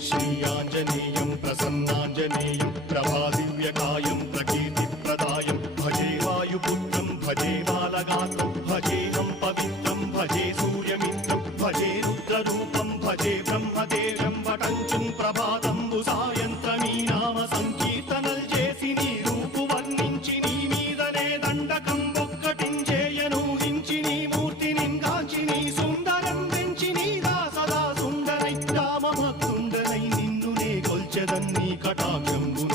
श्रीयाञ्जनेयं प्रसन्नाञ्जनेयं प्रभादिव्यकायं प्रकीर्तिप्रदायं भजे वायुपुत्रं भजे बालगात्रं भजेऽहं पवित्रं भजे सूर्यमित्रं भजे रुद्ररूपं भजे ब्रह्मदेव्यं वटञ्चं ప్రభాతంబు సాయంత్రమీ నామ సంకీర్తనల్ చేసి నీ రూపు వర్ణించి నీ మీదనే దండకం ఒక్కటించేయను హించి నీ మూర్తిని గాంచి నీ సుందరం పెంచి నీ దాసదా సుందరై రామభక్తుండనై నిన్ను నే కొల్చెదన్ నీ కటాక్షంబు